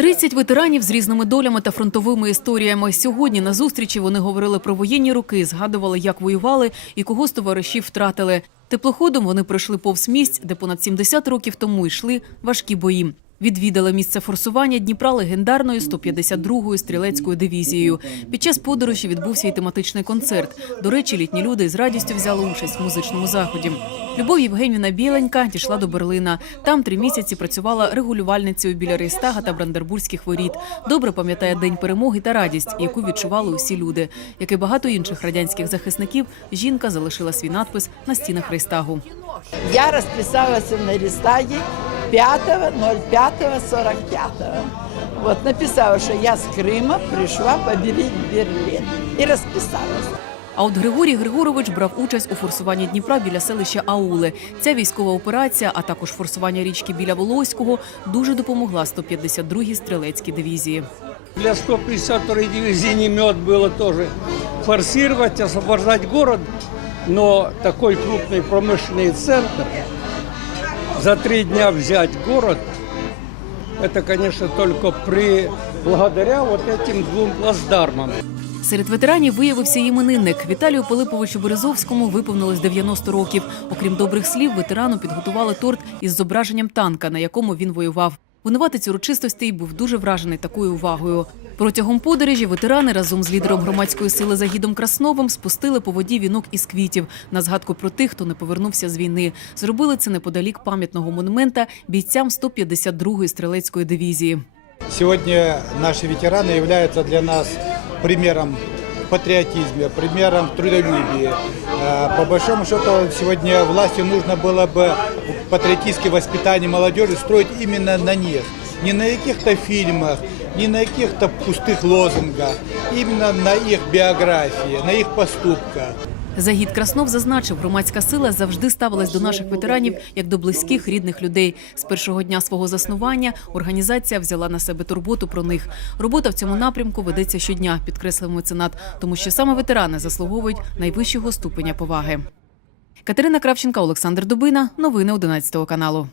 30 ветеранів з різними долями та фронтовими історіями. Сьогодні на зустрічі вони говорили про воєнні роки, згадували, як воювали і кого з товаришів втратили. Теплоходом вони пройшли повз місць, де понад 70 років тому йшли важкі бої. Відвідали місце форсування Дніпра легендарною 152-ю стрілецькою дивізією. Під час подорожі відбувся і тематичний концерт. До речі, літні люди з радістю взяли участь в музичному заході. Любов Євгенівна Біленька дійшла до Берлина. Там три місяці працювала регулювальницею біля Рейстага та Брандербурзьких воріт. Добре пам'ятає день перемоги та радість, яку відчували усі люди. Як і багато інших радянських захисників, жінка залишила свій надпис на стінах Рейстагу. Я расписалась на Рестаге 5.05.45. Вот написала, что я с Крыма пришла поберечь Берлин. И расписалась. А от Григорій Григорович брав участь у форсуванні Дніпра біля селища Аули. Ця військова операція, а також форсування річки біля Волоського, дуже допомогла 152-й стрілецькій дивізії. Для 152-й дивизии мед было тоже форсировать, освобождать город, но такой крупный промышленный центр, за три дня взять город, это, конечно, только при, благодаря вот этим двум плацдармам. Серед ветеранів виявився іменинник. Віталію Пилиповичу Березовському виповнилось 90 років. Окрім добрих слів, ветерану підготували торт із зображенням танка, на якому він воював. Винуватець урочистостей був дуже вражений такою увагою. Протягом подорожі ветерани разом з лідером громадської сили Загідом Красновим спустили по воді вінок із квітів на згадку про тих, хто не повернувся з війни. Зробили це неподалік пам'ятного монумента бійцям 152-ї стрілецької дивізії. Сегодня наши ветераны являются для нас примером в патриотизме, примером в трудолюбии. Э, По большому счету, сегодня власти нужно было бы патриотическое воспитание молодежи строить именно на них. Не на каких-то фильмах, не на каких-то пустых лозунгах, именно на их биографии, на их поступках. Загід Краснов зазначив, громадська сила завжди ставилась до наших ветеранів як до близьких рідних людей. З першого дня свого заснування організація взяла на себе турботу про них. Робота в цьому напрямку ведеться щодня, підкреслив меценат, тому що саме ветерани заслуговують найвищого ступеня поваги. Катерина Кравченка, Олександр Дубина. Новини 11 каналу.